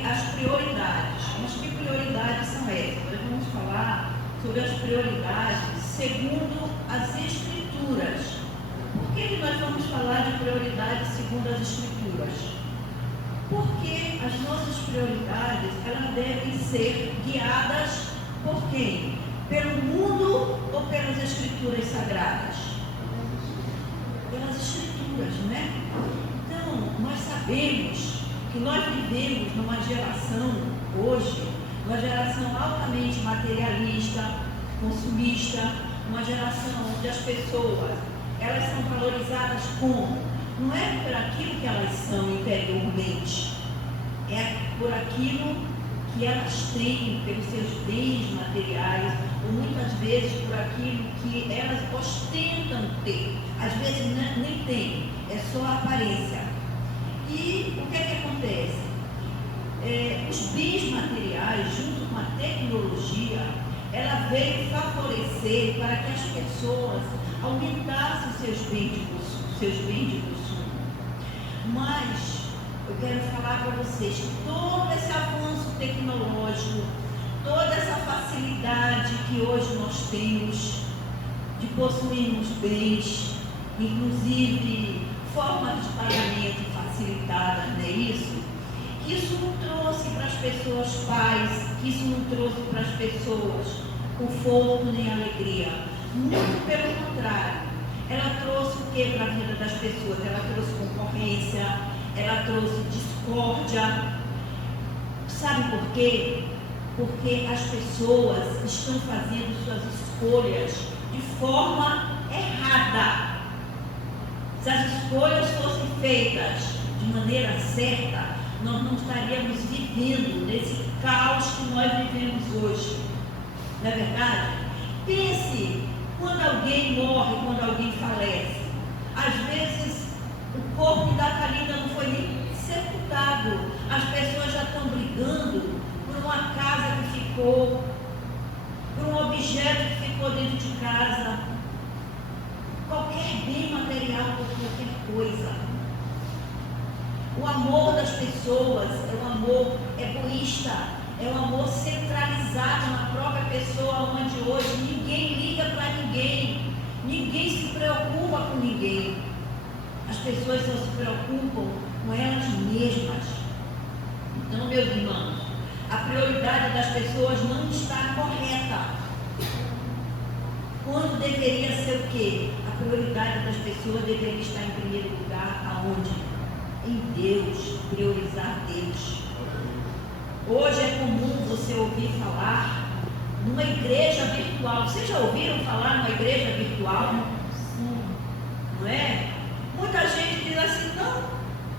sobre as prioridades. Mas que prioridades são essas? Nós vamos falar sobre as prioridades segundo as Escrituras. Por que nós vamos falar de prioridades segundo as Escrituras? Porque as nossas prioridades, elas devem ser guiadas por quem? Pelo mundo ou pelas Escrituras sagradas? Pelas Escrituras, né? Então, nós sabemos que nós vivemos numa geração, hoje, uma geração altamente materialista, consumista, uma geração onde as pessoas, elas são valorizadas como? Não é por aquilo que elas são interiormente, é por aquilo que elas têm, pelos seus bens materiais, ou muitas vezes por aquilo que elas ostentam ter. Às vezes nem tem, é só a aparência. E o que é que acontece? Os bens materiais, junto com a tecnologia, ela veio favorecer para que as pessoas aumentassem seus bens de consumo. Mas eu quero falar para vocês que todo esse avanço tecnológico, toda essa facilidade que hoje nós temos de possuirmos bens, inclusive formas de pagamento facilitadas, não é isso? Isso não trouxe para as pessoas paz, isso não trouxe para as pessoas conforto nem alegria. Muito pelo contrário, ela trouxe o que para a vida das pessoas? Ela trouxe concorrência, ela trouxe discórdia. Sabe por quê? Porque as pessoas estão fazendo suas escolhas de forma errada. Se as escolhas fossem feitas de maneira certa, nós não estaríamos vivendo nesse caos que nós vivemos hoje. Não é verdade? Pense, quando alguém morre, quando alguém falece, às vezes o corpo ainda não foi nem sepultado, as pessoas já estão brigando por uma casa que ficou, por um objeto que ficou dentro de casa, qualquer bem material, por qualquer coisa. O amor das pessoas é um amor egoísta, é um amor centralizado na própria pessoa, onde hoje ninguém liga para ninguém, ninguém se preocupa com ninguém. As pessoas só se preocupam com elas mesmas. Então, meus irmãos, a prioridade das pessoas não está correta. Quando deveria ser o quê? A prioridade das pessoas deveria estar em primeiro lugar aonde? Em Deus, priorizar Deus. Hoje é comum você ouvir falar numa igreja virtual. Vocês já ouviram falar numa igreja virtual? Sim. Não é? Muita gente diz assim, não,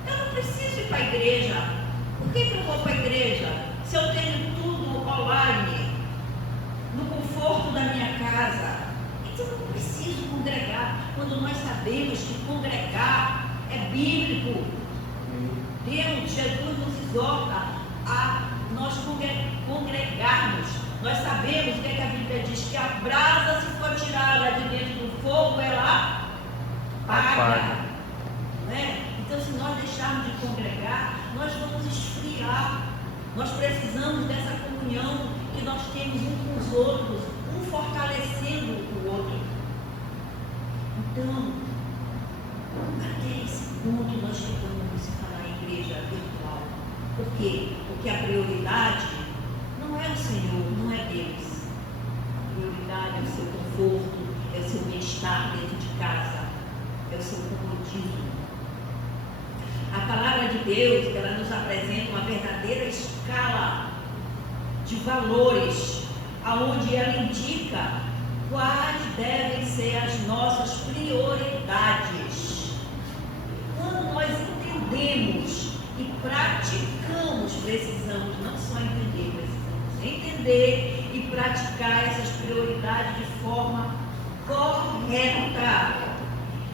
eu não preciso ir para a igreja. Por que eu vou para a igreja? Se eu tenho tudo online, no conforto da minha casa, então eu não preciso congregar. Quando nós sabemos que congregar é bíblico. Deus, Jesus nos exorta a nós congregarmos. Nós sabemos o que a Bíblia diz, que a brasa, se for tirada de dentro do fogo, ela apaga. Não é? Então, se nós deixarmos de congregar, nós vamos esfriar. Nós precisamos dessa comunhão que nós temos uns com os outros, um fortalecendo o outro. Então, até esse ponto nós chegamos a falar em igreja virtual. Por quê? Porque a prioridade não é o Senhor, não é Deus. A prioridade é o seu conforto, é o seu bem-estar dentro de casa, é o seu comodismo. A palavra de Deus, ela nos apresenta uma verdadeira escala de valores, aonde ela indica quais devem ser as nossas prioridades. Quando nós entendemos e praticamos, precisamos não só entender, precisamos entender e praticar essas prioridades de forma correta.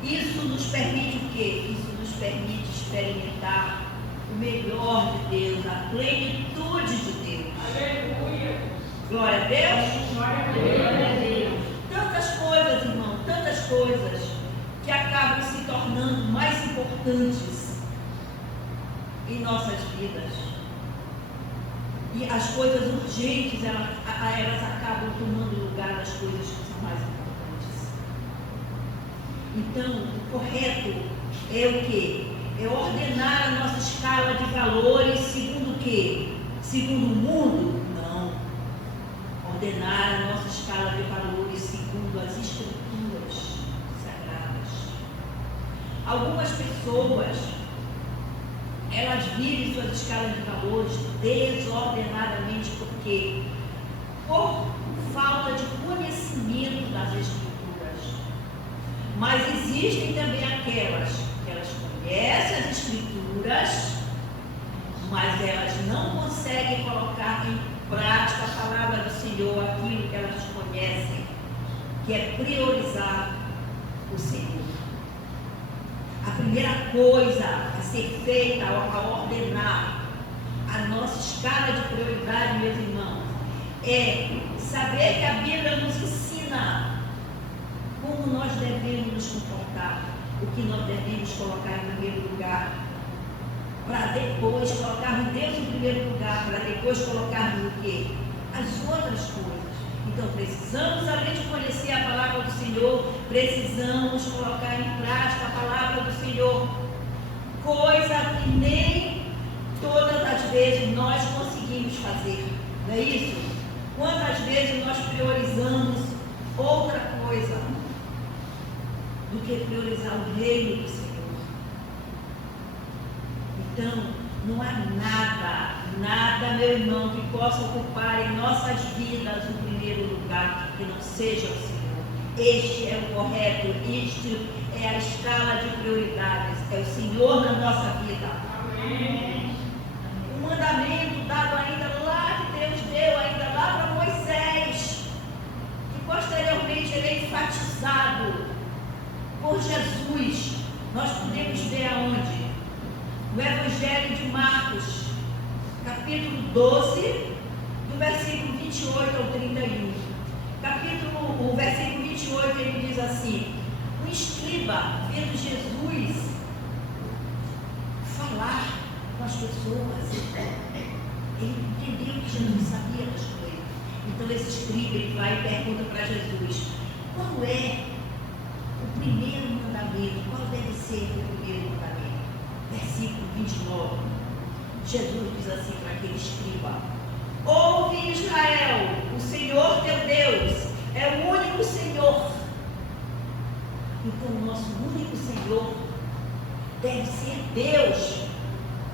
Isso nos permite o quê? Isso nos permite experimentar o melhor de Deus, a plenitude de Deus. Aleluia! Glória a Deus! Glória a Deus! Tantas coisas, irmão, tantas coisas que acabam se tornando mais importantes em nossas vidas. E as coisas urgentes, elas acabam tomando lugar das coisas que são mais importantes. Então, o correto é o quê? É ordenar a nossa escala de valores segundo o quê? Segundo o mundo? Não. Ordenar a nossa escala de valores segundo as escrituras sagradas. Algumas pessoas, elas vivem suas escalas de valores desordenadamente, porque por falta de conhecimento das escrituras. Mas existem também aquelas que elas conhecem as escrituras, mas elas não conseguem colocar em prática a palavra do Senhor, aquilo que elas conhecem, que é priorizar o Senhor. A primeira coisa a ser feita, a ordenar a nossa escala de prioridade, meus irmãos, é saber que a Bíblia nos ensina como nós devemos nos comportar, o que nós devemos colocar em primeiro lugar, para depois colocarmos Deus em primeiro lugar, para depois colocarmos o quê? As outras coisas. Então precisamos, além de conhecer a palavra do Senhor, precisamos colocar em prática a palavra do Senhor, coisa que nem todas as vezes nós conseguimos fazer, não é isso? Quantas vezes nós priorizamos outra coisa do que priorizar o reino do Senhor? Então, não há nada, meu irmão, que possa ocupar em nossas vidas o primeiro lugar que não seja o Senhor. Este é o correto, este é a escala de prioridades, é o Senhor na nossa vida. Amém. O mandamento dado ainda lá, que Deus deu ainda lá para Moisés, que posteriormente ele é enfatizado por Jesus. Nós podemos ver aonde? No Evangelho de Marcos, capítulo 12, do versículo 28 ao 31. O versículo 28, ele diz assim: um escriba, vendo Jesus falar com as pessoas, ele entendeu que Jesus sabia das coisas. Então esse escriba, ele vai e pergunta para Jesus: qual é o primeiro mandamento? Qual deve ser o primeiro mandamento? Versículo 29, Jesus diz assim para aquele escriba: ouve Israel, o Senhor teu Deus é o único Senhor. Então o nosso único Senhor deve ser Deus.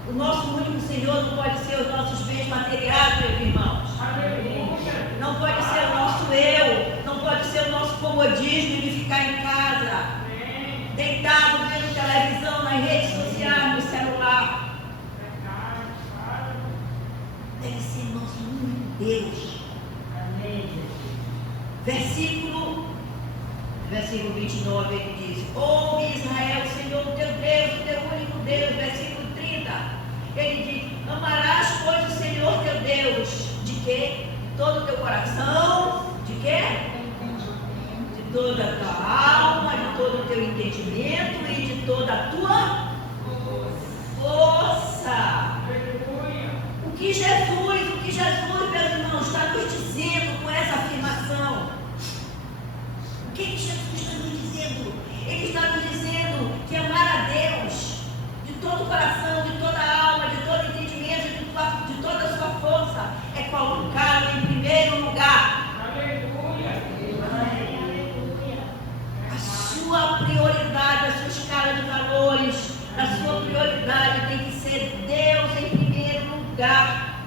O nosso único Senhor não pode ser os nossos bens materiais, meus irmãos. Não pode ser o nosso eu, não pode ser o nosso comodismo de ficar em casa, deitado vendo televisão, nas redes sociais, no celular. Deve ser nosso único Deus. Amém. Versículo 29, ele diz: ouve Israel, o Senhor teu Deus, o teu único Deus. Versículo 30, ele diz: amarás, pois, o Senhor teu Deus, de quê? De todo o teu coração, de quê? De toda a tua alma, de todo o teu entendimento e de toda a tua força. O que Jesus, meus irmãos, está nos dizendo com essa afirmação? O que Jesus está nos dizendo? Ele está nos dizendo que amar a Deus de todo o coração, de toda a alma, de todo o entendimento, de toda a sua força, é colocá-lo em primeiro lugar. Aleluia. A sua prioridade, a sua escala de valores, a sua prioridade tem que ser Deus em primeiro lugar.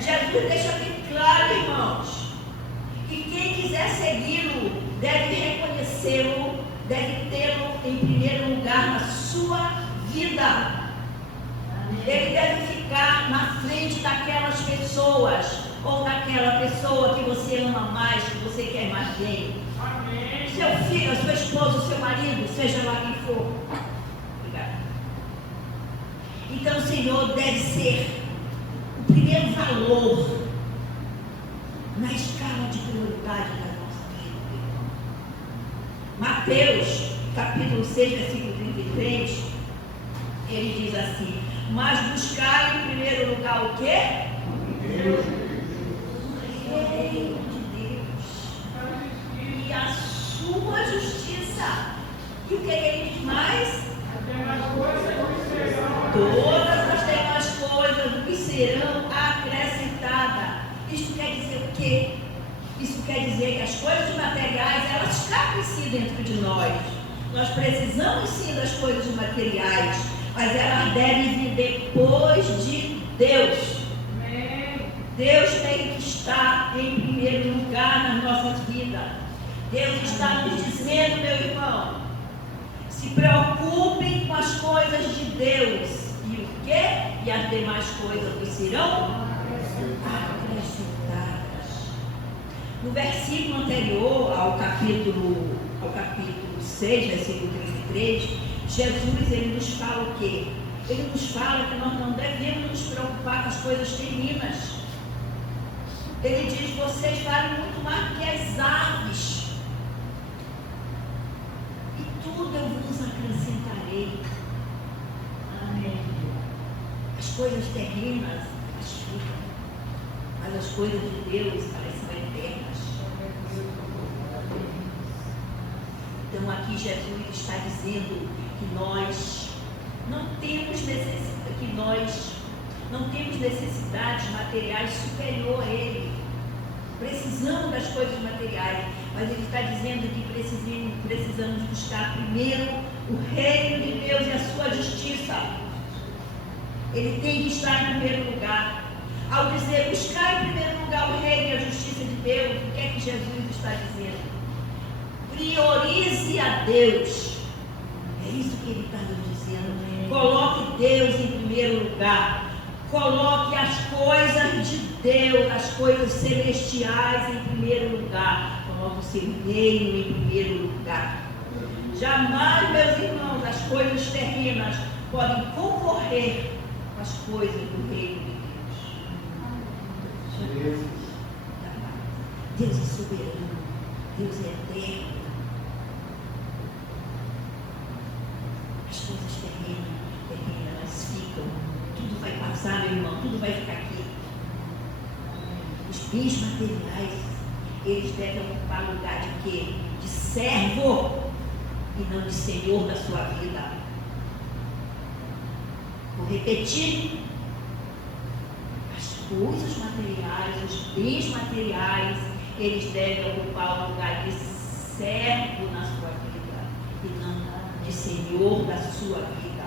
Jesus deixa bem claro, irmãos, que quem quiser segui-lo deve reconhecê-lo, deve tê-lo em primeiro lugar na sua vida. Ele deve ficar na frente daquelas pessoas, ou daquela pessoa que você ama mais, que você quer mais bem. Seu filho, sua esposa, seu marido, seja lá quem for. Obrigada. Então o Senhor deve ser o primeiro valor na escala de prioridade da nossa vida. Mateus, capítulo 6, versículo 33, ele diz assim: mas buscar em primeiro lugar o quê? Deus. serão acrescentadas. Isso quer dizer o quê? Isso quer dizer que as coisas materiais, elas cabem sim dentro de nós. Nós precisamos sim das coisas materiais, mas elas devem vir depois de Deus. Deus tem que estar em primeiro lugar nas nossas vidas. Deus está nos dizendo, meu irmão, se preocupem com as coisas de Deus. E o quê? E as demais coisas vos serão acrescentadas. No versículo anterior ao capítulo 6, versículo 33, Jesus ele nos fala o quê? Ele nos fala que nós não devemos nos preocupar com as coisas terrenas. Ele diz, vocês valem muito mais do que as aves. E tudo eu vos acrescentarei. Amém. As coisas terrenas, as ficam. Mas as coisas de Deus, elas são eternas. Então aqui Jesus está dizendo que nós não temos necessidades materiais superior a Ele. Precisamos das coisas materiais, mas Ele está dizendo que precisamos buscar primeiro o reino de Deus e a sua justiça. Ele tem que estar em primeiro lugar. Ao dizer buscar em primeiro lugar o reino e a justiça de Deus, o que é que Jesus está dizendo? Priorize a Deus. É isso que Ele está nos dizendo. Coloque Deus em primeiro lugar. Coloque as coisas de Deus, as coisas celestiais em primeiro lugar. Coloque o seu reino em primeiro lugar. Jamais, meus irmãos, as coisas terrenas podem concorrer com as coisas do reino de Deus. Deus é soberano. Deus é eterno. As coisas terrenas, elas ficam. Tudo vai passar, meu irmão, tudo vai ficar aqui. Os bens materiais, eles devem ocupar lugar de quê? De servo e não de senhor da sua vida. Vou repetir. As coisas materiais, os bens materiais, eles devem ocupar o lugar de servo na sua vida e não de senhor da sua vida.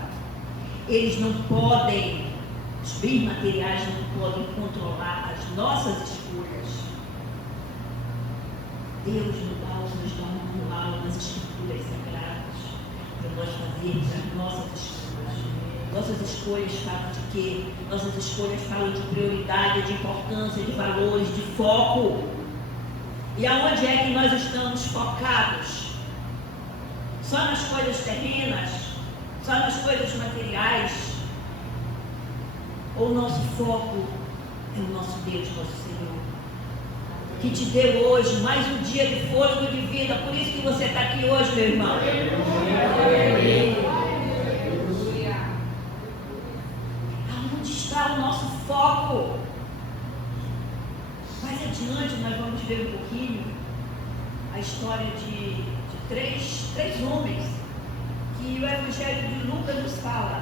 Eles não podem, os bens materiais não podem controlar as nossas escolhas. Deus nos dá um manual nas escrituras sagradas para nós fazermos as nossas escolhas. Nossas escolhas falam de quê? Nossas escolhas falam de prioridade, de importância, de valores, de foco. E aonde é que nós estamos focados? Só nas coisas terrenas? Só nas coisas materiais? Ou o nosso foco é o nosso Deus, nosso Senhor, que te deu hoje mais um dia de fôlego de vida? Por isso que você está aqui hoje, meu irmão. Aonde está o nosso foco? Mais adiante nós vamos ver um pouquinho a história de três homens que o Evangelho de Lucas nos fala,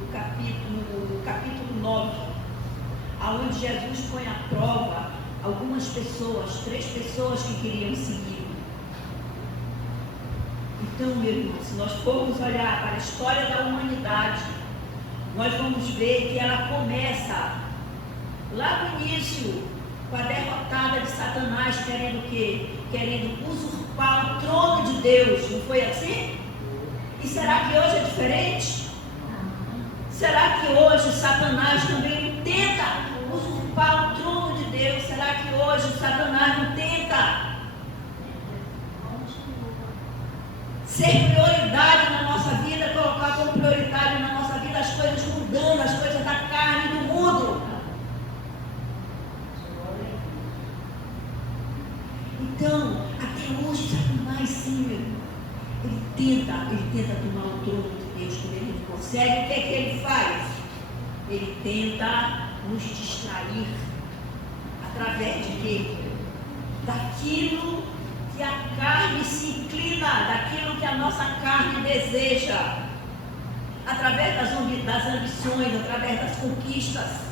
no capítulo 9, aonde Jesus põe à prova algumas pessoas, 3 pessoas que queriam seguir. Então, meu irmão, se nós formos olhar para a história da humanidade, nós vamos ver que ela começa lá no início, com a derrotada de Satanás, querendo o quê? Querendo usurpar o trono de Deus. Não foi assim? E será que hoje é diferente? Será que hoje Satanás também tenta usurpar o trono de Deus? Será que hoje Satanás não tenta ser prioridade na nossa vida, colocar como prioridade na nossa vida as coisas mundanas, as coisas da carne e do mundo? Então, até hoje Satanás, sim, meu irmão, ele tenta tomar o trono de Deus. Quando ele não consegue, o que é que ele faz? Ele tenta nos distrair através de quê? Daquilo que a carne se inclina, daquilo que a nossa carne deseja, através das ambições, através das conquistas.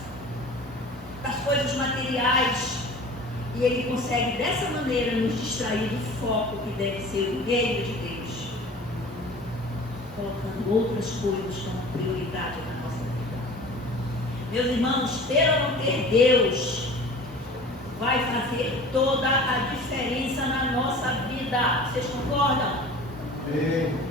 coisas materiais. E ele consegue dessa maneira nos distrair do foco que deve ser o reino de Deus, colocando outras coisas como prioridade na nossa vida. Meus irmãos, ter ou não ter Deus vai fazer toda a diferença na nossa vida. Vocês concordam?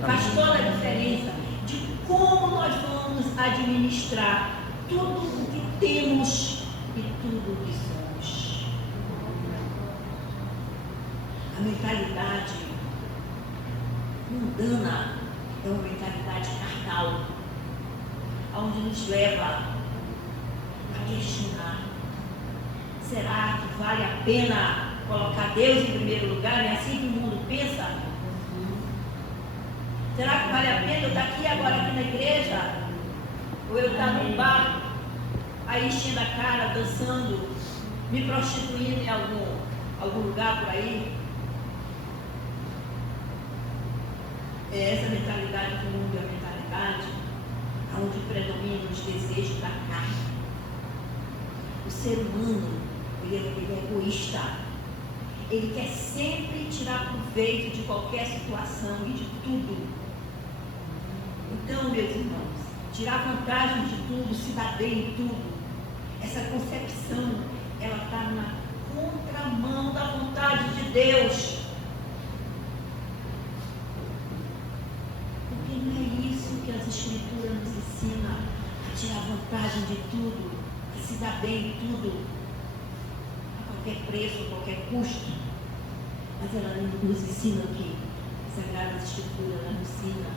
Faz toda a diferença de como nós vamos administrar tudo o que temos e tudo o que somos. A mentalidade mundana é uma mentalidade carnal, onde nos leva a questionar: será que vale a pena colocar Deus em primeiro lugar? É assim que o mundo pensa? Será que vale a pena eu estar aqui agora aqui na igreja? Ou eu estar num bar, aí enchendo a cara, dançando, me prostituindo em algum lugar por aí? É essa mentalidade do mundo, é a mentalidade onde predominam os desejos da carne. O ser humano, ele é egoísta. Ele quer sempre tirar proveito de qualquer situação e de tudo. Então, meus irmãos, tirar vantagem de tudo, se dar bem em tudo, essa concepção, ela está na contramão da vontade de Deus. Porque não é isso que as Escrituras nos ensinam, a tirar vantagem de tudo, a se dar bem em tudo, a qualquer preço, a qualquer custo. Mas ela nos ensina o quê? As Sagradas Escrituras, ela nos ensina a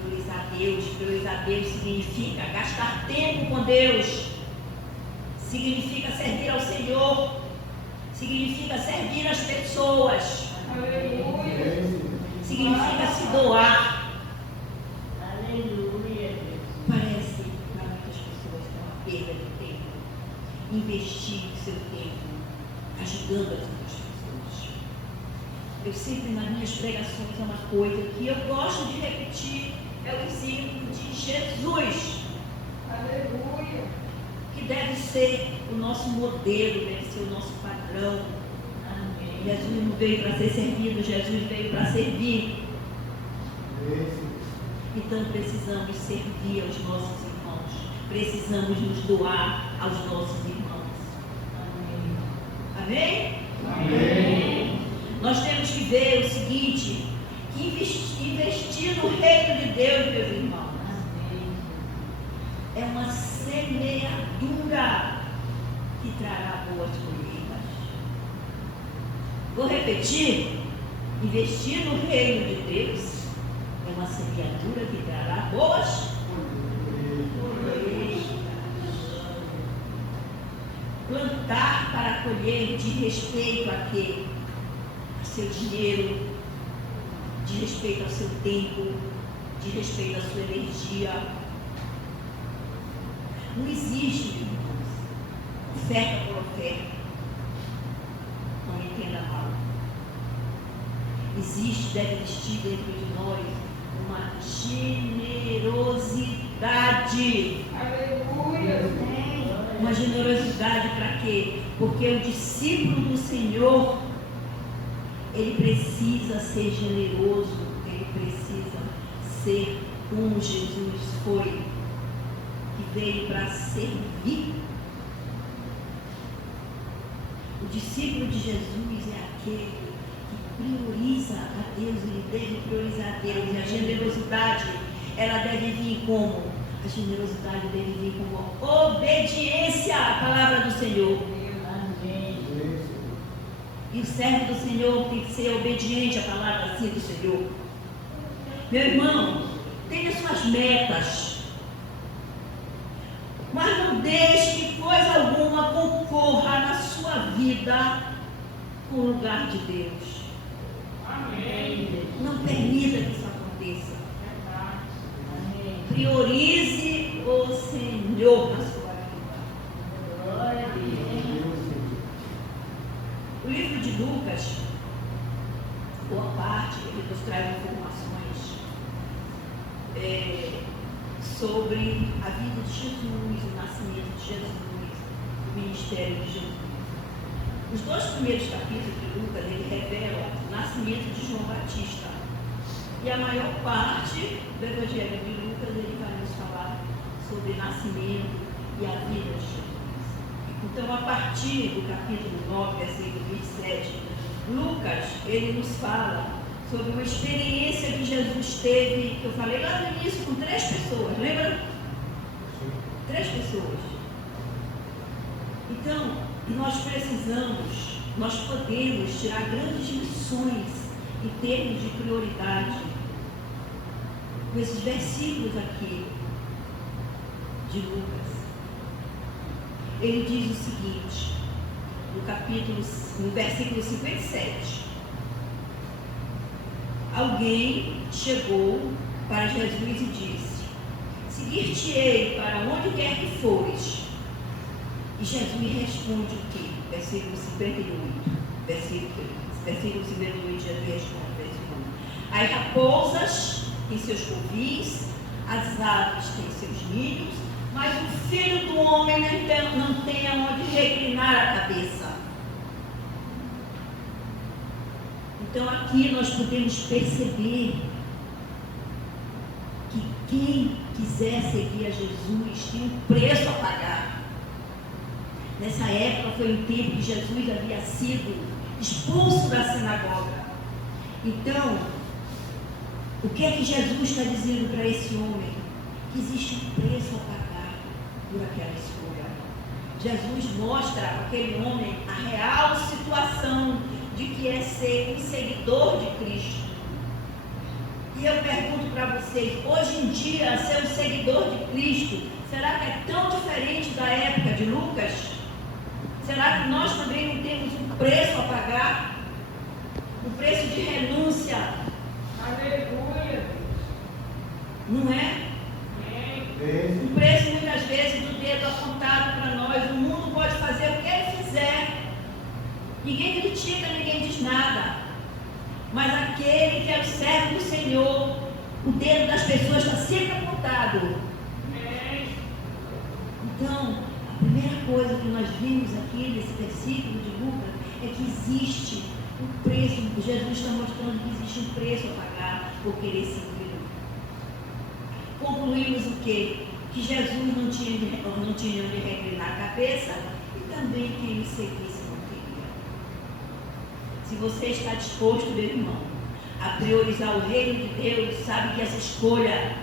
priorizar Deus. Priorizar Deus significa gastar tempo com Deus, significa servir ao Senhor, significa servir as pessoas. Aleluia. Significa se doar. Aleluia. Parece para muitas pessoas que é uma perda de tempo investir seu tempo ajudando as outras pessoas. Eu sempre nas minhas pregações é uma coisa que eu gosto de repetir, é o ensino de Jesus. Aleluia. Que deve ser o nosso modelo, deve ser o nosso padrão. Amém. Jesus não veio para ser servido, Jesus veio para servir. Então precisamos servir aos nossos irmãos, precisamos nos doar aos nossos irmãos. Amém? Amém? Nós temos que ver o seguinte, que investir no reino de Deus, meus irmãos, é uma semeadura que trará boas colheitas. Vou repetir, investir no reino de Deus é uma semeadura que trará boas colheitas. Plantar para colher de respeito a quê? A seu dinheiro, de respeito ao seu tempo, de respeito à sua energia. Não existe, irmãos, oferta por oferta. Não me entenda mal. Existe, deve existir dentro de nós uma generosidade. Aleluia! Uma generosidade para quê? Porque o discípulo do Senhor, ele precisa ser generoso, ele precisa ser como Jesus foi, que veio para servir. O discípulo de Jesus é aquele que prioriza a Deus, ele deve priorizar a Deus. E a generosidade, ela deve vir como? A generosidade deve vir como obediência à palavra do Senhor. Amém. E o servo do Senhor tem que ser obediente à palavra assim do Senhor. Meu irmão, tenha suas metas, mas não deixe que coisa alguma concorra na sua vida com o lugar de Deus. Amém. Não permita que isso aconteça. Amém. Priorize o Senhor na sua vida. Glória a Deus. O livro de Lucas, boa parte, ele nos traz informações sobre a vida de Jesus, o nascimento de Jesus, ministério de Jesus. Os 2 primeiros capítulos de Lucas, ele revela o nascimento de João Batista. E a maior parte do Evangelho de Lucas, ele vai nos falar sobre o nascimento e a vida de Jesus. Então, a partir do capítulo 9, versículo 27, Lucas, ele nos fala sobre uma experiência que Jesus teve, que eu falei lá no início, com 3 pessoas, lembra? 3 pessoas. Então, nós podemos tirar grandes lições em termos de prioridade com esses versículos aqui de Lucas. Ele diz o seguinte, no versículo 57. Alguém chegou para Jesus e disse: seguir-te-ei para onde quer que fores. E Jesus responde o quê? Versículo 58. Versículo 58, Jesus responde, versículo 1. As raposas têm seus covis, as aves têm seus ninhos, mas o filho do homem não tem aonde reclinar a cabeça. Então aqui nós podemos perceber que quem quiser seguir a Jesus tem um preço a pagar. Nessa época foi um tempo que Jesus havia sido expulso da sinagoga. Então, o que é que Jesus está dizendo para esse homem? Que existe um preço a pagar por aquela escolha. Jesus mostra para aquele homem a real situação de que é ser um seguidor de Cristo. E eu pergunto para vocês, hoje em dia, ser um seguidor de Cristo, será que é tão diferente da época de Lucas? Será que nós também não temos um preço a pagar? Um preço de renúncia? Aleluia! Não é? Um preço muitas vezes do dedo apontado para nós. O mundo pode fazer o que ele fizer. Ninguém critica, ninguém diz nada. Mas aquele que é o servo do Senhor, o dedo das pessoas está sempre apontado. Então, a primeira coisa que nós vimos aqui nesse versículo de Lucas é que existe um preço. Jesus está mostrando que existe um preço a pagar por querer seguir. Concluímos o quê? Que Jesus não tinha onde reclinar a cabeça e também quem o seguisse não queria. Se você está disposto, meu irmão, a priorizar o reino de Deus, sabe que essa escolha,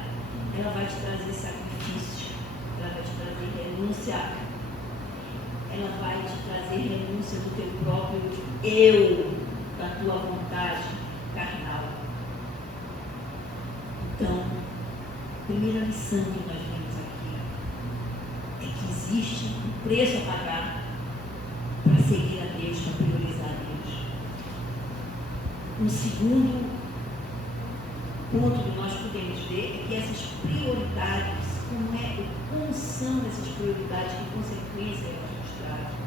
ela vai te trazer sacrifício, ela vai te trazer renúncia, ela vai te trazer renúncia do teu próprio eu, da tua vontade carnal. Então, a primeira lição que nós vemos aqui é que existe um preço a pagar para seguir a Deus, para priorizar a Deus. Um segundo ponto que nós podemos ver é que essas prioridades, como são essas prioridades, que consequências elas nos trazem.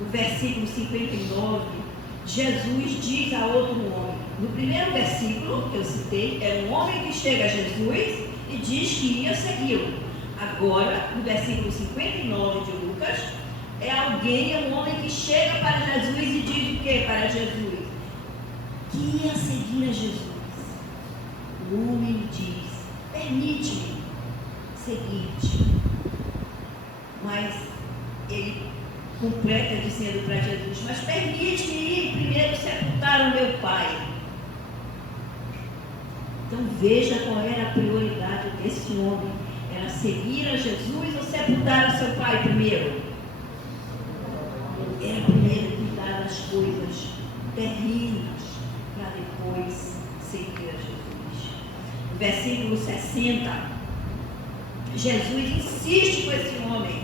No versículo 59, Jesus diz a outro homem. No primeiro versículo que eu citei, é um homem que chega a Jesus e diz que ia segui-lo. Agora, no versículo 59 de Lucas, é um homem que chega para Jesus e diz o que para Jesus? Que ia seguir a Jesus. O homem diz: permite-me seguir-te. Mas ele completa dizendo para Jesus: mas permite-me ir primeiro sepultar o meu pai. Então veja qual era a prioridade desse homem. Era seguir a Jesus ou sepultar o seu pai primeiro? Era primeiro cuidar das coisas terrenas para depois seguir a Jesus. No versículo 60, Jesus insiste com esse homem.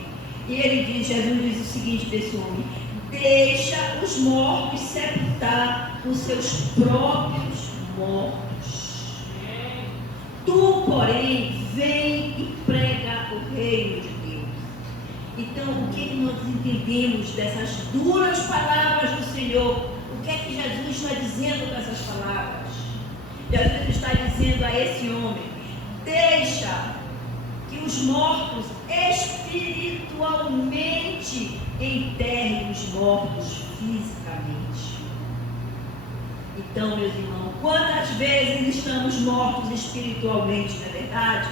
E Jesus diz o seguinte para esse homem: deixa os mortos sepultar os seus próprios mortos. Tu, porém, vem e prega o reino de Deus. Então, o que nós entendemos dessas duras palavras do Senhor? O que é que Jesus está dizendo com essas palavras? Jesus está dizendo a esse homem: deixa que os mortos espiritualmente ninguém enterre os mortos fisicamente. Então, meus irmãos, quantas vezes estamos mortos espiritualmente, não é verdade?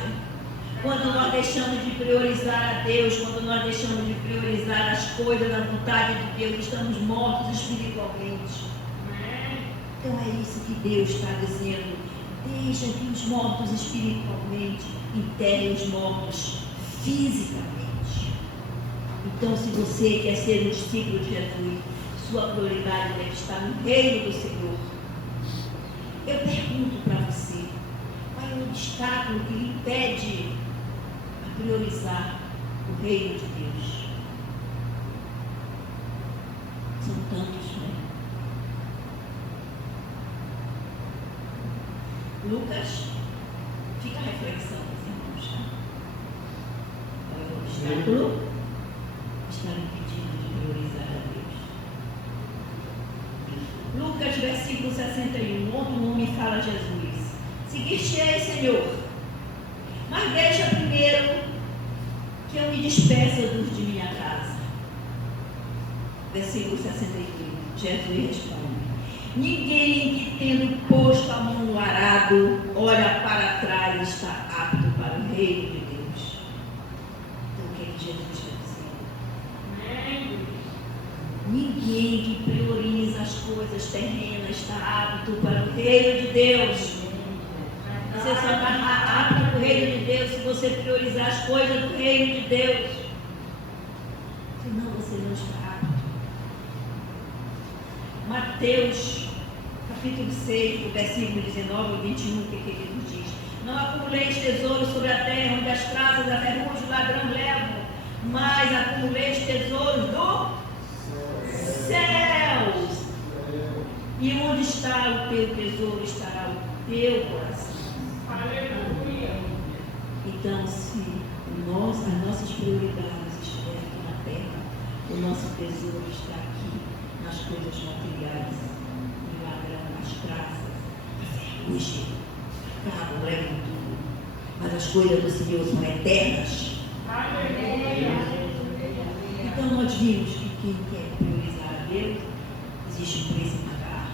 Quando nós deixamos de priorizar a Deus, quando nós deixamos de priorizar as coisas da vontade de Deus, estamos mortos espiritualmente. Então é isso que Deus está dizendo. Deixa que os mortos espiritualmente enterrem os mortos fisicamente. Então, se você quer ser um discípulo de Jesus, sua prioridade deve estar no reino do Senhor. Eu pergunto para você, qual é o obstáculo que lhe impede a priorizar o reino de Deus? São tantos, né? Lucas, fica a reflexão, meus irmãos, tá? Qual é o obstáculo? Está impedindo de priorizar a Deus. Lucas, versículo 61, outro nome fala Jesus. Seguir-te-ei, Senhor, mas deixa primeiro que eu me despeça dos de minha casa. Versículo 61, Jesus responde: ninguém que tendo posto a mão no arado, olha para trás, está apto para o reino de Deus. Então o que é que Jesus está dizendo? Ninguém que prioriza as coisas terrenas está apto para o reino de Deus. Você só está apto para o reino de Deus se você priorizar as coisas do reino de Deus. Senão você não está apto. Mateus capítulo 6, versículo 19 ao 21, o que ele nos diz? Não acumuleis tesouros sobre a terra, onde as traças, a ferrugem e o ladrão levam, mas acumuleis tesouros do céus. E onde está o teu tesouro, estará o teu coração. Aleluia. Então, se as nossas prioridades estiverem aqui na terra, o nosso tesouro está aqui, nas coisas materiais. As traças, a ferrugem, o cabo levam tudo, mas as coisas do Senhor são eternas. Então nós vimos que quem quer priorizar a Deus, existe um preço a pagar,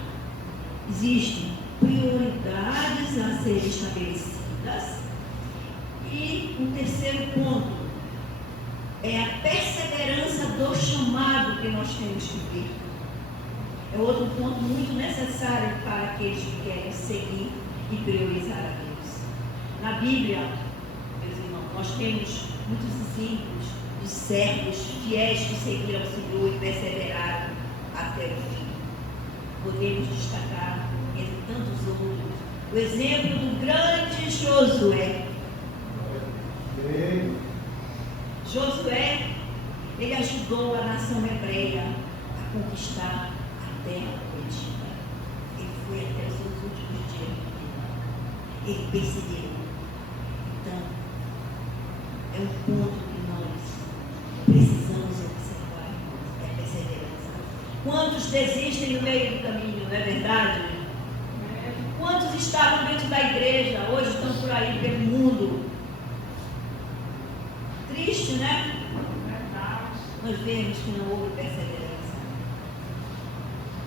existem prioridades a serem estabelecidas, e um terceiro ponto é a perseverança do chamado que nós temos que ter. É outro ponto muito necessário para aqueles que querem seguir e priorizar a Deus. Na Bíblia, meus irmãos, nós temos muitos exemplos de servos fiéis que seguiram ao Senhor e perseveraram até o fim. Podemos destacar, entre tantos outros, o exemplo do grande Josué. Josué, ele ajudou a nação hebreia a conquistar terra prometida. Ele foi até os seus últimos dias de vida. Ele perseverou. Então, é um ponto que nós precisamos observar, é a perseverança. Quantos desistem no meio do caminho, não é verdade? Quantos estavam dentro da igreja, hoje estão por aí pelo mundo? Triste, né? Nós vemos que não houve perseverança.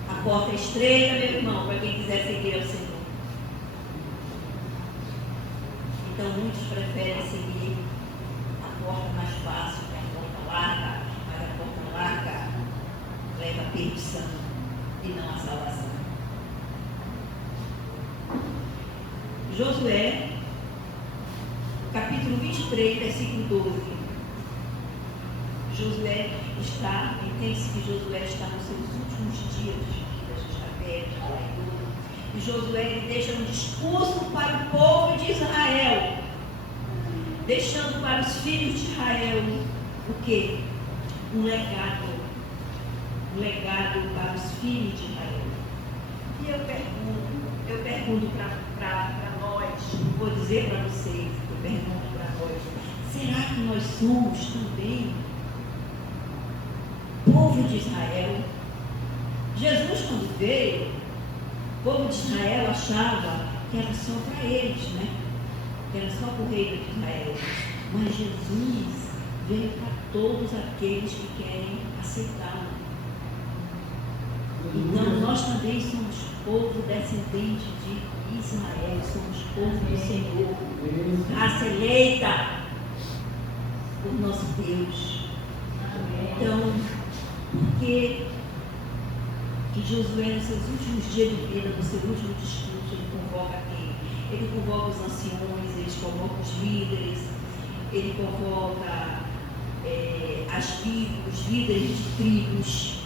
A porta é estreita, meu irmão, para quem quiser seguir ao Senhor. Então, muitos preferem seguir a porta mais fácil, que é a porta larga, mas a porta larga leva a perdição e não a salvação. Josué, capítulo 23, versículo 12. Josué está, entende-se que Josué está nos seus últimos dias de vida, já está velho, já está idoso. E Josué ele deixa um discurso para o povo de Israel, deixando para os filhos de Israel o quê? Um legado para os filhos de Israel. E eu pergunto para nós, não vou dizer para vocês, eu pergunto para nós, será que nós somos também povo de Israel? Jesus, quando veio, o povo de Israel achava que era só para eles, né? Que era só para o reino de Israel. Mas Jesus veio para todos aqueles que querem aceitá-lo. Então, nós também somos povo descendente de Israel, somos povo do Senhor, raça eleita por nosso Deus. Então, por que Josué, nos seus últimos dias de vida, no seu último discurso, ele convoca quem? Ele convoca os anciões, ele convoca os líderes, ele convoca os líderes de tribos.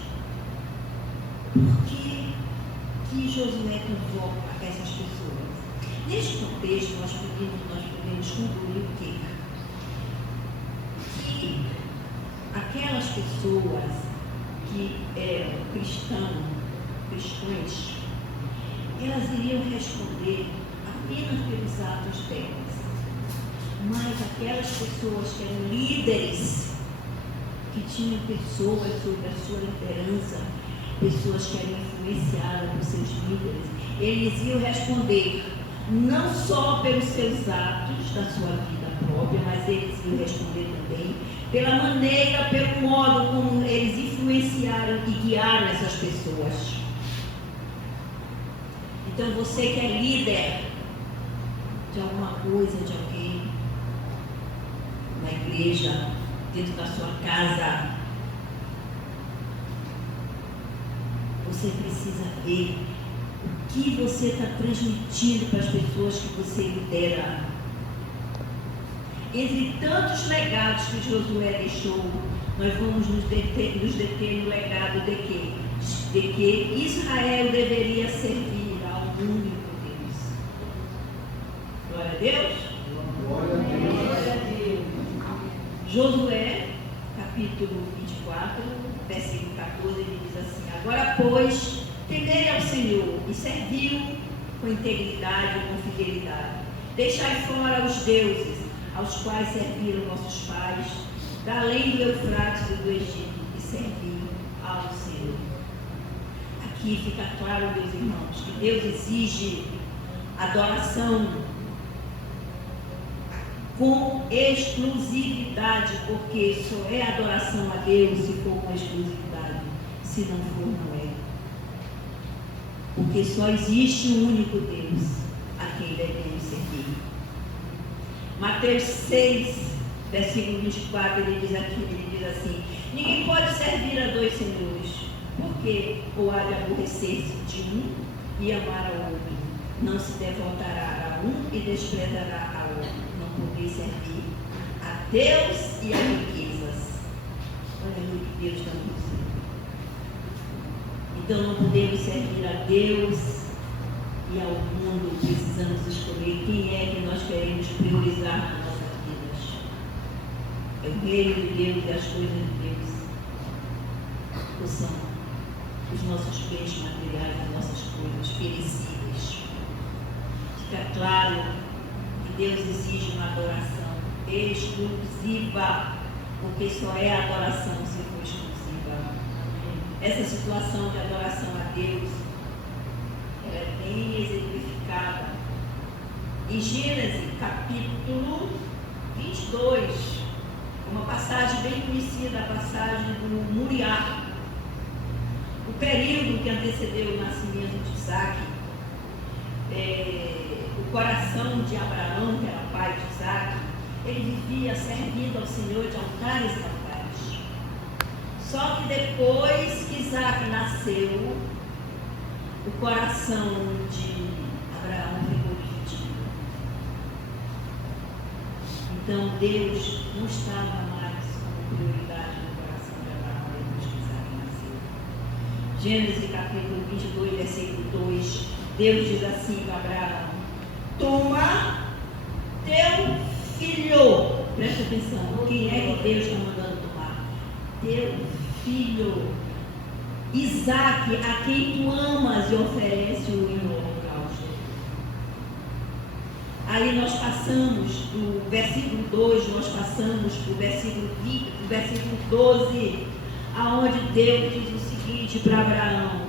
Por que Josué convoca essas pessoas? Neste contexto, nós podemos concluir o quê? Que aquelas pessoas que eram cristãs, elas iriam responder apenas pelos atos delas. Mas aquelas pessoas que eram líderes, que tinham pessoas sob a sua liderança, pessoas que eram influenciadas por seus líderes, eles iam responder não só pelos seus atos da sua vida própria, mas eles iam responder também pela maneira, pelo modo como eles influenciaram e guiaram essas pessoas. Então, você que é líder de alguma coisa, de alguém, na igreja, dentro da sua casa, você precisa ver o que você está transmitindo para as pessoas que você lidera. Entre tantos legados que Josué deixou, nós vamos nos deter no legado de quê? De que Israel deveria servir ao único Deus. Glória a Deus? Glória a Deus. Josué, capítulo 24, versículo 14, ele diz assim: agora, pois, temei ao Senhor e serviu com integridade e com fidelidade. Deixai fora os deuses aos quais serviram nossos pais, da além do Eufrates e do Egito, e serviram ao Senhor. Aqui fica claro, meus irmãos, que Deus exige adoração com exclusividade, porque só é adoração a Deus se for com exclusividade, se não for, não é. Porque só existe um único Deus a quem devemos servir. Mateus 6, versículo 24, ele diz assim: ninguém pode servir a dois senhores, porque ou há de aborrecer-se de um e amar ao outro, não se devotará a um e desprezará ao outro, não poder servir a Deus e a riquezas. Olha o que Deus está nos dizendo. Então não podemos servir a Deus e ao mundo. Precisamos escolher quem é que nós queremos priorizar nas nossas vidas. É o reino de Deus e as coisas de Deus, ou são os nossos bens materiais, as nossas coisas perecíveis. Fica claro que Deus exige uma adoração exclusiva, porque só é adoração se for exclusiva. Essa situação de adoração a Deus, ela é bem exemplificada em Gênesis, capítulo 22, uma passagem bem conhecida, a passagem do Moriá. O período que antecedeu o nascimento de Isaac, o coração de Abraão, que era pai de Isaac, ele vivia servindo ao Senhor de altares e altares. Só que depois que Isaac nasceu, o coração de Abraão ficou dividido. Então Deus não estava mais como prioridade no coração de Abraão depois que Isaac nasceu. Gênesis capítulo 22, versículo 2, Deus diz assim para Abraão: toma teu filho. Presta atenção, quem é que Deus está mandando tomar? Teu filho Isaac, a quem tu amas, e oferece-o em holocausto. Aí nós passamos do versículo 2, nós passamos para o versículo 12, aonde Deus diz o seguinte para Abraão: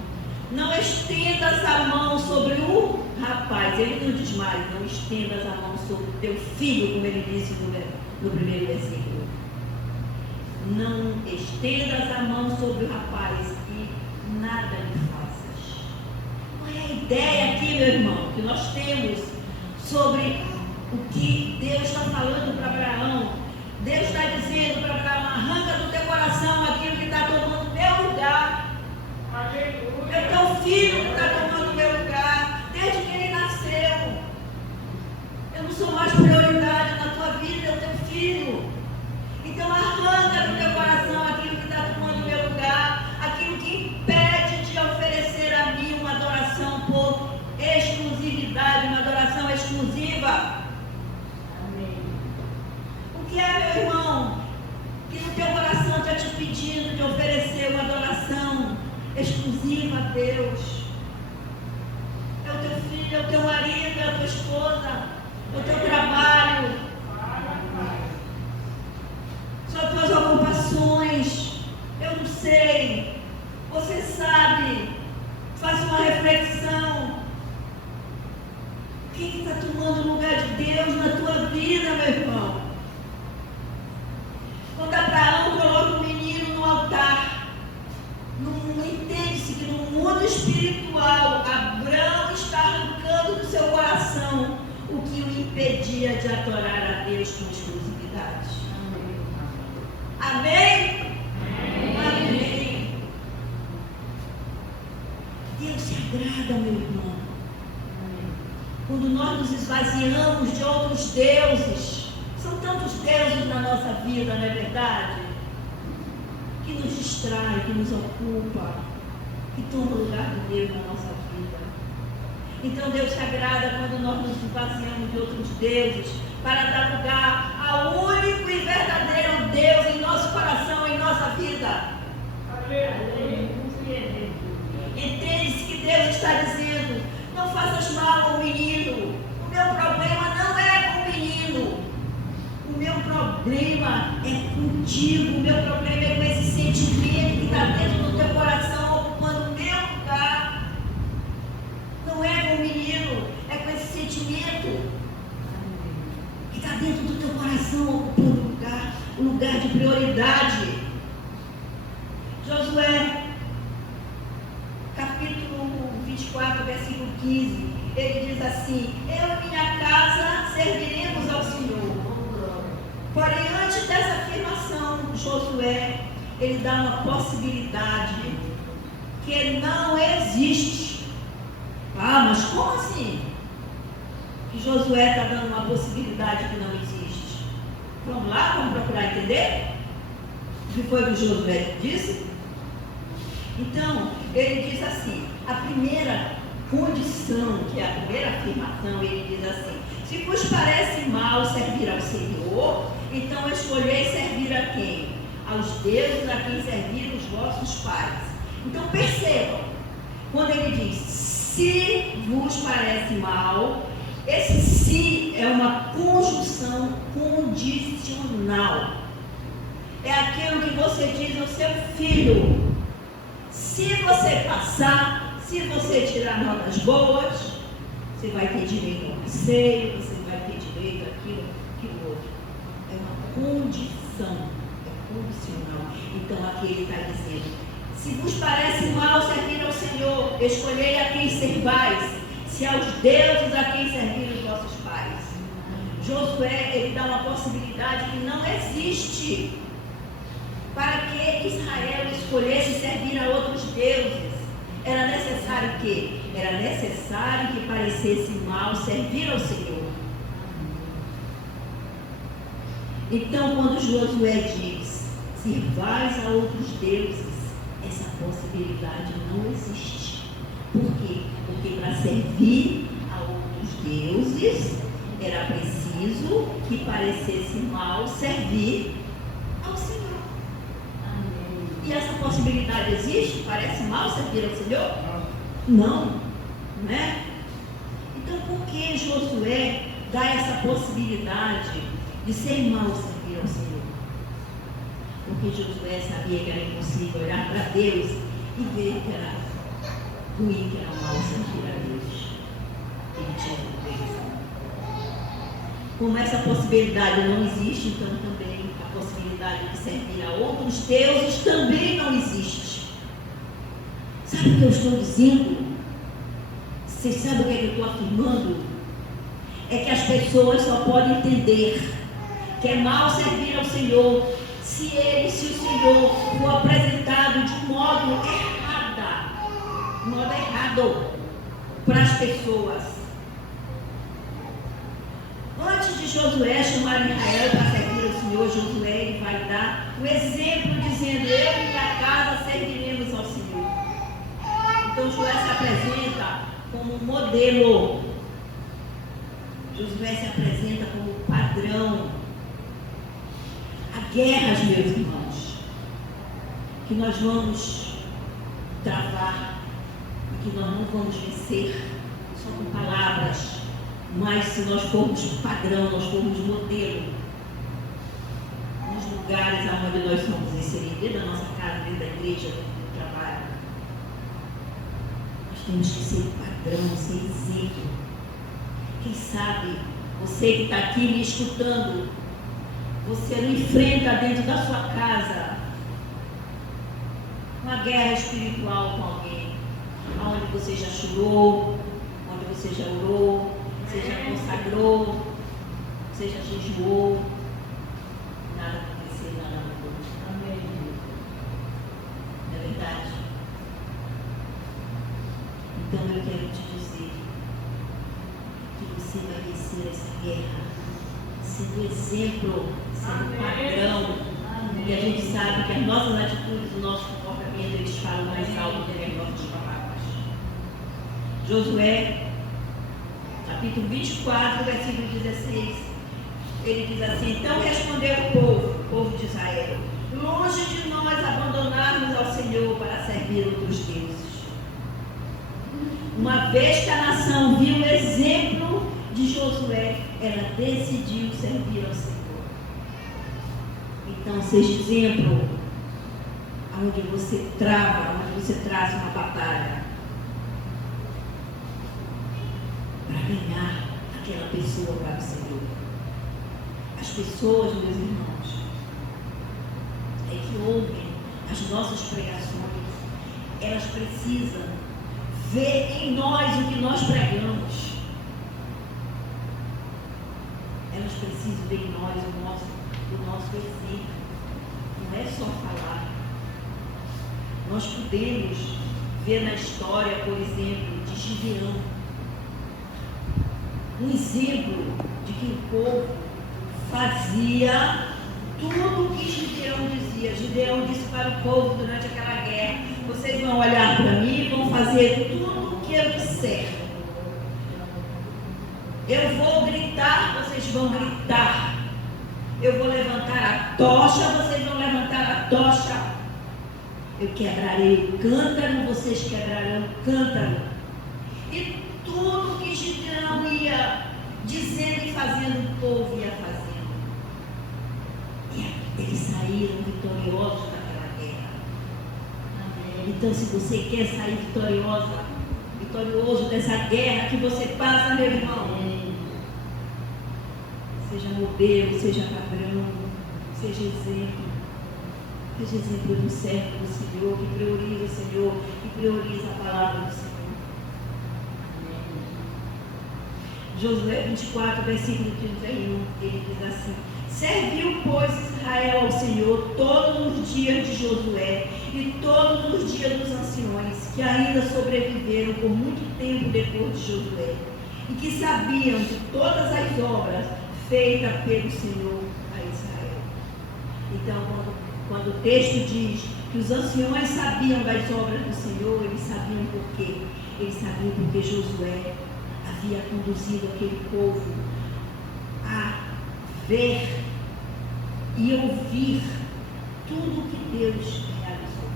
não estendas a mão sobre o rapaz. Ele não diz mais, não estendas a mão sobre o teu filho, como ele disse no primeiro versículo. não estendas a mão sobre o rapaz e nada lhe faças. Qual é a ideia aqui, meu irmão, que nós temos sobre o que Deus está falando para Abraão? Deus está dizendo para Abraão: arranca do teu coração aquilo que está tomando o meu lugar. É o teu filho que está tomando o meu lugar, desde que ele nasceu. Eu não sou mais prioridade na tua vida, é o teu filho. Então arranca do teu coração aquilo que está tomando o meu lugar, aquilo que impede de oferecer a mim uma adoração por exclusividade, uma adoração exclusiva. Amém. O que é, meu irmão, que no teu coração está te pedindo de oferecer uma adoração exclusiva a Deus? É o teu filho, é o teu marido, é a tua esposa, é o teu trabalho, são as tuas ocupações. Eu não sei, você sabe. Faça uma reflexão. O que está tomando o lugar de Deus na tua vida, meu irmão? Quando Abraão coloca o menino no altar, não entende-se que no mundo espiritual Abraão está arrancando do seu coração o que o impedia de adorar a Deus com exclusividade. Amém? Amém? Amém. Deus se agrada, meu irmão, quando nós nos esvaziamos de outros deuses. São tantos deuses na nossa vida, não é verdade? Que nos distrai, que nos ocupa, que toma o lugar de Deus na nossa vida. Então Deus se agrada quando nós nos esvaziamos de outros deuses para dar lugar ao único e verdadeiro Deus em nosso coração, em nossa vida. Entende-se que Deus está dizendo: não faças mal ao menino. O meu problema não é com o menino. O meu problema é contigo. O meu problema é com esse sentimento que está dentro do teu coração, ocupando o meu lugar. Não é com o menino, é com esse sentimento que está dentro do teu coração, ocupando o lugar de prioridade. Josué, capítulo 24, versículo 15, ele diz assim: eu e minha casa serviremos ao Senhor. Porém, antes dessa afirmação, Josué, ele dá uma possibilidade que não existe. Ah, mas como assim? Que Josué está dando uma possibilidade que não existe. Vamos lá, vamos procurar entender o que foi que Josué disse? Então, ele diz assim: a primeira condição, que é a primeira afirmação, ele diz assim: se vos parece mal servir ao Senhor, então escolhei servir a quem? Aos deuses a quem serviram os vossos pais. Então percebam, quando ele diz se vos parece mal, esse se é uma conjunção condicional. É aquilo que você diz ao seu filho: se você passar, se você tirar notas boas, você vai ter direito ao passeio, você vai ter direito àquilo, àquilo outro. É uma condição, é condicional. Então aqui ele está dizendo: se vos parece mal servir ao Senhor, escolhei a quem servais, se aos deuses a quem serviram os vossos pais. Josué, ele dá uma possibilidade que não existe para que Israel escolhesse servir a outros deuses. Era necessário o quê? Era necessário que parecesse mal servir ao Senhor. Então, quando Josué diz sirvais a outros deuses, essa possibilidade não existe. Por quê? Porque para servir a outros deuses era preciso que parecesse mal servir ao Senhor. E essa possibilidade existe? Parece mal servir ao Senhor? Não, né? Então, por que Josué dá essa possibilidade de ser mal servir ao Senhor? Porque Josué sabia que era impossível olhar para Deus e ver que era ruim, que era mal servir a Deus. Ele tinha compreensão. Como essa possibilidade não existe, então também a a possibilidade de servir a outros deuses também não existe. Sabe o que eu estou dizendo? Vocês sabem o que eu estou afirmando? É que as pessoas só podem entender que é mal servir ao Senhor se o Senhor for apresentado de modo errado para as pessoas. Antes de Josué chamar Israel para servir ao Senhor, Josué ele vai dar o exemplo dizendo: eu e minha casa serviremos ao Senhor. Então Josué se apresenta como um modelo. Josué se apresenta como padrão. Há guerras, meus irmãos, que nós vamos travar e que nós não vamos vencer só com palavras, mas se nós formos padrão, nós formos modelo nos lugares onde nós somos inseridos, dentro da nossa casa, dentro da igreja, dentro do trabalho. Nós temos que ser padrão, ser exemplo. Quem sabe, você que está aqui me escutando, você não enfrenta dentro da sua casa uma guerra espiritual com alguém, onde você já chorou, onde você já orou, você já consagrou, você já jejuou, nada aconteceu, nada mudou. Amém. Não é verdade? Então eu quero te dizer que você vai vencer essa guerra, sendo exemplo, sendo padrão. E a gente sabe que as nossas atitudes, o nosso comportamento, eles falam mais alto do que as nossas palavras. Josué, capítulo 24, versículo 16, ele diz assim: então respondeu o povo de Israel: longe de nós abandonarmos ao Senhor para servir outros deuses. Uma vez que a nação viu o exemplo de Josué, ela decidiu servir ao Senhor. Então, seja exemplo onde você trava, onde você traz uma batalha para ganhar aquela pessoa para o Senhor. As pessoas, meus irmãos, é que ouvem as nossas pregações, elas precisam ver em nós o que nós pregamos. Elas precisam ver em nós o nosso exemplo. Não é só falar. Nós podemos ver na história, por exemplo, de Gideão, um exemplo de que o povo fazia tudo o que Gideão dizia. Gideão disse para o povo durante aquela guerra: vocês vão olhar para mim e vão fazer tudo o que eu disser. Eu vou gritar, vocês vão gritar. Eu vou levantar a tocha, vocês vão levantar a tocha. Eu quebrarei o cântaro, vocês quebrarão o cântaro. E tudo que Gideão ia dizendo e fazendo, o povo ia fazendo. E eles saíram vitoriosos daquela guerra. Então, se você quer sair vitorioso dessa guerra que você passa, meu irmão, seja modelo, seja padrão, seja exemplo. Seja exemplo do servo do Senhor, que prioriza o Senhor, que prioriza a palavra do Senhor. Josué 24, versículo 31, ele diz assim: serviu, pois, Israel ao Senhor todos os dias de Josué e todos os dias dos anciões, que ainda sobreviveram por muito tempo depois de Josué, e que sabiam de todas as obras feitas pelo Senhor a Israel. Então, quando o texto diz que os anciões sabiam das obras do Senhor, eles sabiam por quê? Eles sabiam porque Josué havia conduzido aquele povo a ver e ouvir tudo que Deus realizou.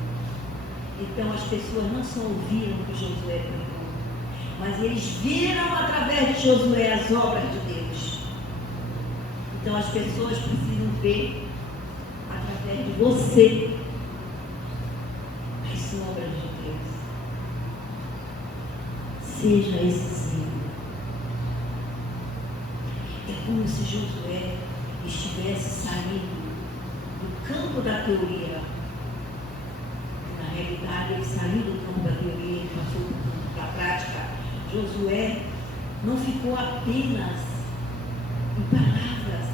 Então as pessoas não só ouviram o que Josué pregou, mas eles viram através de Josué as obras de Deus. Então as pessoas precisam ver através de você as obras de Deus. Seja esse exemplo. É como se Josué estivesse saindo campo da teoria. Na realidade, ele saiu do campo da teoria e passou para o campo da prática. Josué não ficou apenas em palavras,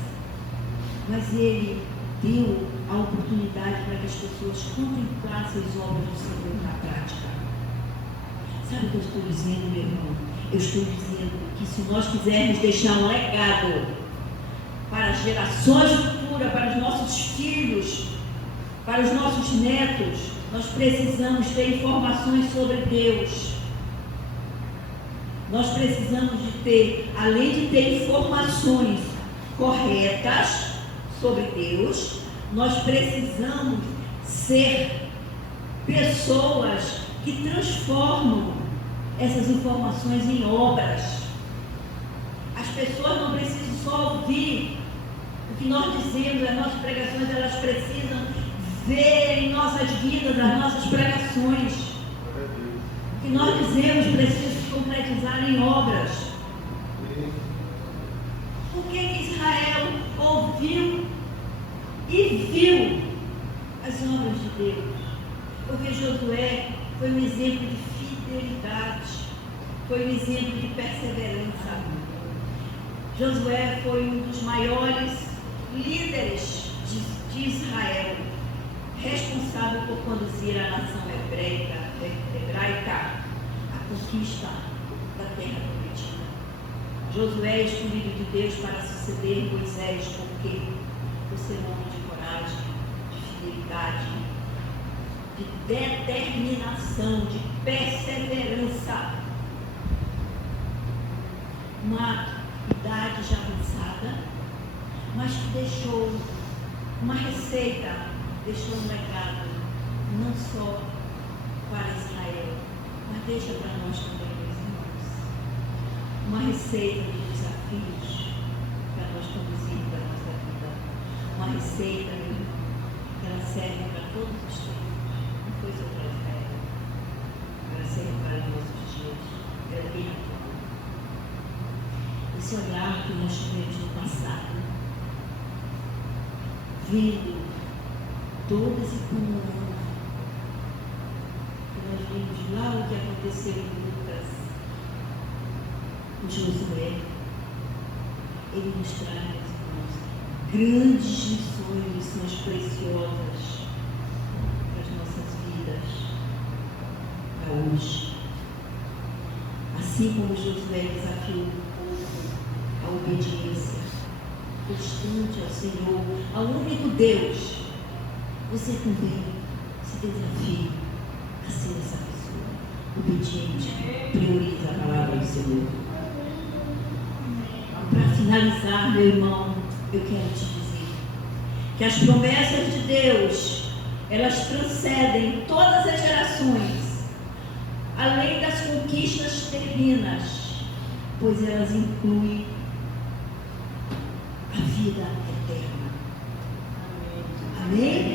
mas ele deu a oportunidade para que as pessoas contemplassem as obras do Senhor na prática. Sabe o que eu estou dizendo, meu irmão? Eu estou dizendo que se nós quisermos deixar um legado para as gerações futuras, para os nossos filhos, para os nossos netos, nós precisamos ter informações sobre Deus. Nós precisamos de ter, além de ter informações corretas sobre Deus, nós precisamos ser pessoas que transformam essas informações em obras. As pessoas não precisam só ouvir o que nós dizemos, as nossas pregações, elas precisam ver em nossas vidas as nossas pregações. O que nós dizemos precisa se concretizar em obras. Por que Israel ouviu e viu as obras de Deus? Porque Josué foi um exemplo de fidelidade, foi um exemplo de perseverança. Josué foi um dos maiores líderes de Israel, responsável por conduzir a nação hebraica à conquista da terra prometida. Josué é escolhido de Deus para suceder Moisés, porque por ser um homem de coragem, de fidelidade, de determinação, de perseverança. Uma idade já avançada, mas que deixou uma receita, deixou um legado, não só para Israel, mas deixa para nós também, meus irmãos. Uma receita de desafios para nós conduzirmos a nossa vida. Uma receita, meu irmão, que ela serve para todos os tempos. Não foi só para Israel, ela serve para os nossos dias. Ela é bem atual. Esse olhar que nós tivemos no passado, vendo todo esse panorama, que nós vimos lá o que aconteceu em Lucas, o Josué, ele nos traz, irmãos, grandes lições preciosas para as nossas vidas, para hoje. Assim como Josué desafiou o povo à obediência constante ao Senhor, ao único Deus, você também se desafie a ser essa pessoa obediente, prioriza a palavra do Senhor. Para finalizar, meu irmão, eu quero te dizer que as promessas de Deus, elas transcendem todas as gerações, além das conquistas terrenas, pois elas incluem a vida eterna. Amém?